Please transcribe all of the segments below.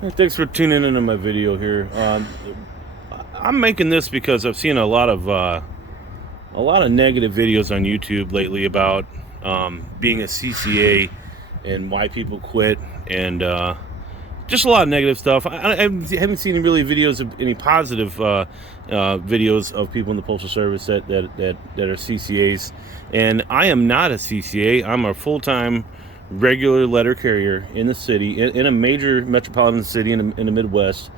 Hey, thanks for tuning into my video here. I'm making this because I've seen a lot of negative videos on YouTube lately about being a CCA and why people quit, and just a lot of negative stuff. I haven't seen any really videos of any positive videos of people in the Postal Service that are CCAs. And I am not a CCA. I'm a full-time regular letter carrier in the city, in a major metropolitan city in the Midwest,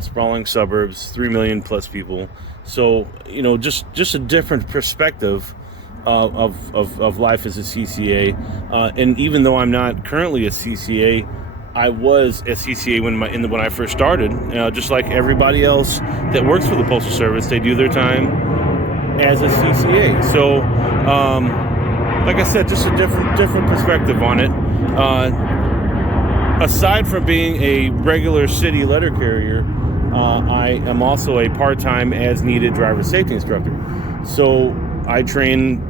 sprawling suburbs, 3 million plus people. So, just a different perspective of life as a CCA. And even though I'm not currently a CCA, I was a CCA when I first started. Just like everybody else that works for the Postal Service, they do their time as a CCA. So, like I said, just a different perspective on it. Aside from being a regular city letter carrier, I am also a part-time as-needed driver safety instructor. So I train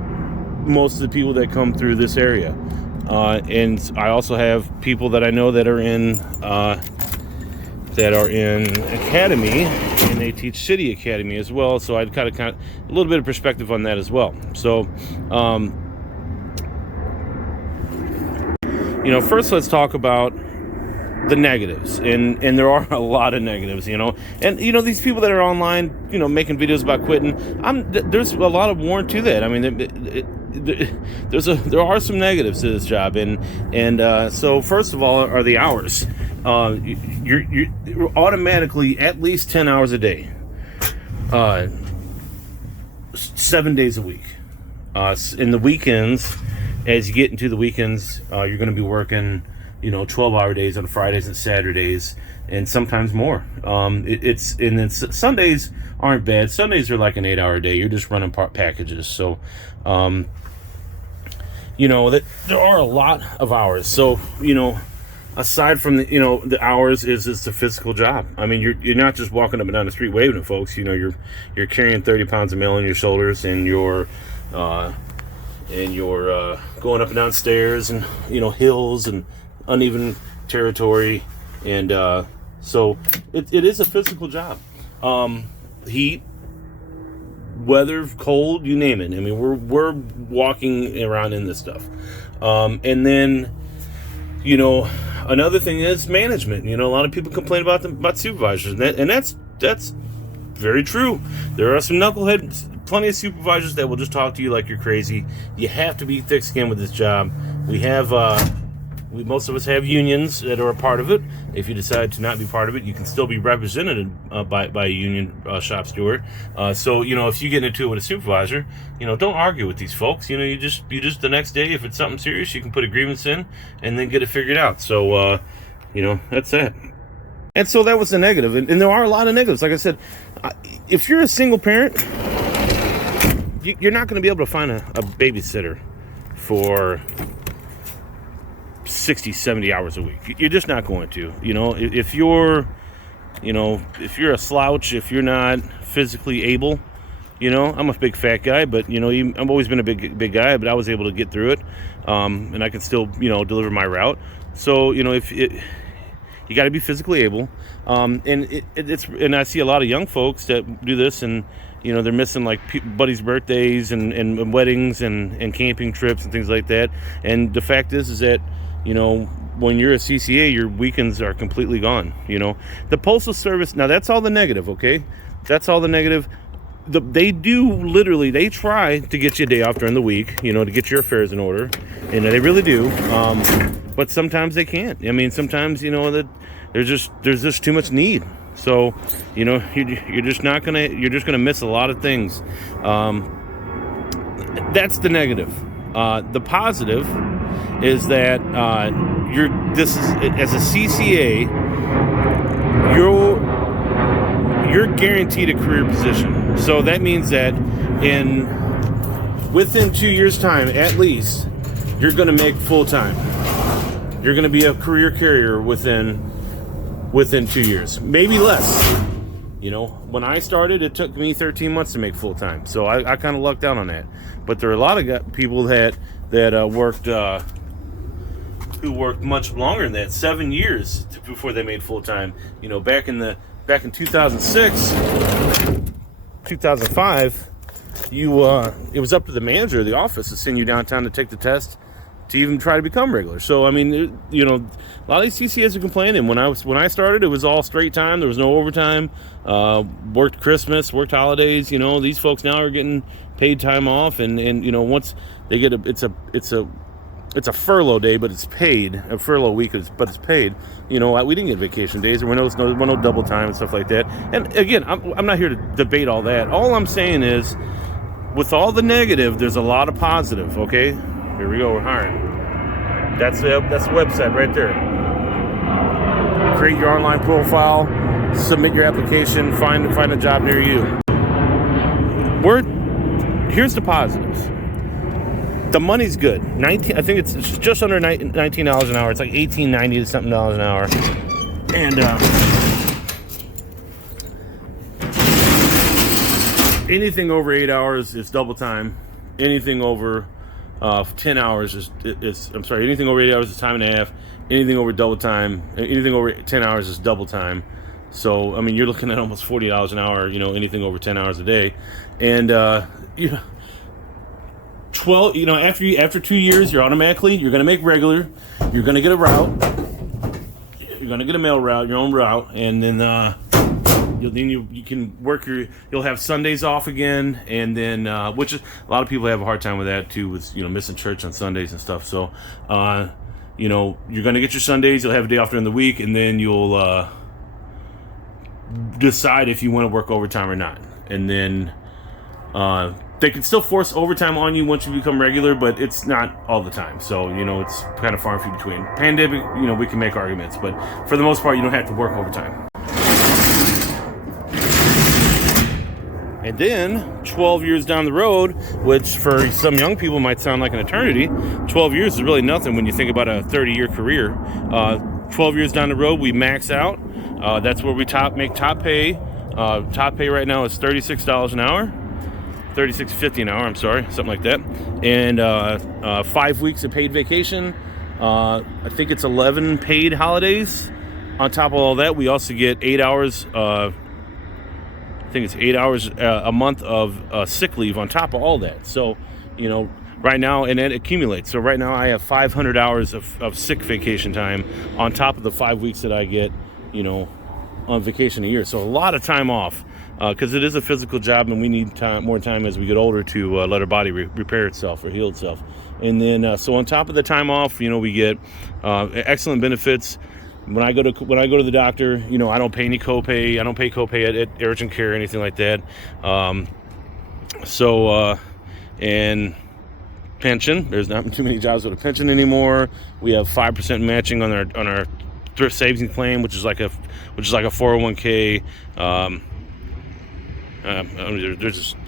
most of the people that come through this area. And I also have people that I know that are in academy, and they teach city academy as well. So I'd kind of a little bit of perspective on that as well. So, first let's talk about the negatives, and there are a lot of negatives, and these people that are online, making videos about quitting. There's a lot of warrant to that. I mean, there are some negatives to this job, and so first of all are the hours. You're automatically at least 10 hours a day, 7 days a week. In the weekends, as you get into the weekends, you're going to be working 12-hour days on Fridays and Saturdays, and sometimes more. Sundays aren't bad. Sundays are like an 8-hour day. You're just running packages. So, there are a lot of hours. So, aside from the hours, it's a physical job. I mean, you're not just walking up and down the street waving at folks. You're carrying 30 pounds of mail on your shoulders, and you're going up and down stairs and hills and uneven territory, and so it is a physical job. Heat, weather, cold, you name it. I mean, we're walking around in this stuff. And then another thing is management. A lot of people complain about supervisors, and that's very true. There are some knuckleheads, plenty of supervisors that will just talk to you like you're crazy. You have to be thick-skinned with this job. Most of us have unions that are a part of it. If you decide to not be part of it, you can still be represented by a union shop steward. So if you get into it with a supervisor, don't argue with these folks. You just the next day, if it's something serious, you can put a grievance in and then get it figured out. So that's that. And so that was the negative, and there are a lot of negatives. Like I said, if you're a single parent, you're not going to be able to find a babysitter for 60, 70 hours a week. You're just not going to. If you're a slouch, if you're not physically able, I'm a big fat guy, but I've always been a big guy, but I was able to get through it, and I can still deliver my route. So you got to be physically able, and I see a lot of young folks that do this, and they're missing like buddies' birthdays and weddings and camping trips and things like that. And the fact is that when you're a CCA, your weekends are completely gone. The Postal Service, now that's all the negative, okay? That's all the negative. They try to get you a day off during the week, to get your affairs in order, and they really do. But sometimes they can't. I mean, sometimes that there's just too much need. So you're just gonna miss a lot of things. That's the negative. The positive is that as a CCA, you're guaranteed a career position. So that means that within 2 years' time, at least, you're going to make full time. You're going to be a career carrier within 2 years, maybe less. When I started, it took me 13 months to make full time. So I kind of lucked out on that. But there are a lot of people that worked who worked much longer than that, 7 years before they made full time. You know, back in 2006, 2005, it was up to the manager of the office to send you downtown to take the test to even try to become regular. So I mean, you know, a lot of these CCAs are complaining. When I started, it was all straight time. There was no overtime. Worked Christmas, worked holidays. You know, these folks now are getting paid time off, and you know, once they get it's a furlough day, but it's paid. A furlough week, but it's paid. You know, we didn't get vacation days. There were no double time and stuff like that. And again, I'm not here to debate all that. All I'm saying is, with all the negative, there's a lot of positive. Okay. Here we go, we're hiring. That's the website right there. Create your online profile, submit your application, find a job near you. Here's the positives. The money's good. I think it's just under $19 an hour. It's like $18.90 to something dollars an hour. And anything over 8 hours is double time. Anything over 10 hours anything over 8 hours is time and a half. Anything over double time, anything over 10 hours is double time. So I mean, you're looking at almost $40 an hour. You know, anything over 10 hours a day. And you know, 12. You know, after 2 years, you're going to make regular. You're going to get a route. You're going to get a mail route, your own route, and then you can work you'll have Sundays off again, and then which is a lot of people have a hard time with that too, with, you know, missing church on Sundays and stuff. So you know, you're going to get your Sundays, you'll have a day off during the week, and then you'll decide if you want to work overtime or not. And then they can still force overtime on you once you become regular, but it's not all the time. So, you know, it's kind of far and few between. Pandemic, you know, we can make arguments, but for the most part, you don't have to work overtime. And then 12 years down the road, which for some young people might sound like an eternity, 12 years is really nothing when you think about a 30-year career. 12 years down the road, we max out. That's where we make top pay. Top pay right now is $36 an hour. $36.50 an hour, I'm sorry, something like that. And 5 weeks of paid vacation. I think it's 11 paid holidays. On top of all that, we also get 8 hours I think it's 8 hours a month of sick leave on top of all that. So, you know, right now, and it accumulates. So right now I have 500 hours of sick vacation time on top of the 5 weeks that I get, you know, on vacation a year. So a lot of time off, because it is a physical job, and we need more time as we get older to let our body repair itself or heal itself. And then, so on top of the time off, you know, we get excellent benefits. When I go to the doctor, you know, I don't pay any copay. I don't pay copay at urgent care or anything like that. And pension. There's not too many jobs with a pension anymore. We have 5% matching on our thrift savings plan, which is like a 401k.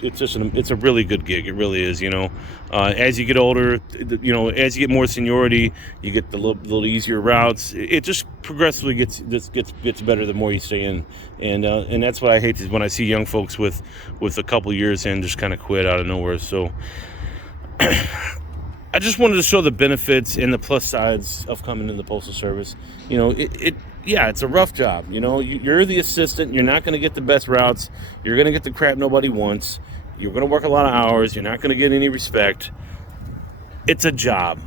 It's a really good gig. It really is. You know, as you get older, you know, as you get more seniority, you get the little easier routes. It just progressively gets better the more you stay in, and that's what I hate is when I see young folks with a couple years in just kind of quit out of nowhere. So I just wanted to show the benefits and the plus sides of coming in the Postal Service. You know, it's a rough job. You know, you're the assistant. You're not going to get the best routes. You're going to get the crap nobody wants. You're going to work a lot of hours. You're not going to get any respect. It's a job.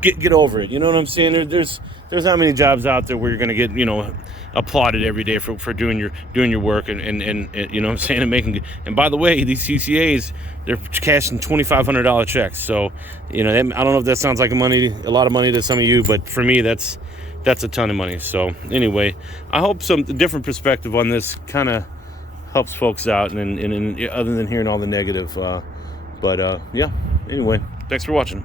Get over it. You know what I'm saying? There's not many jobs out there where you're going to get, you know, applauded every day for doing your work and you know what I'm saying, and by the way, these CCAs, they're cashing $2,500 checks. So, you know, I don't know if that sounds like a lot of money to some of you, but for me, that's a ton of money. So anyway, I hope some different perspective on this kind of helps folks out, and other than hearing all the negative. But yeah, anyway, thanks for watching.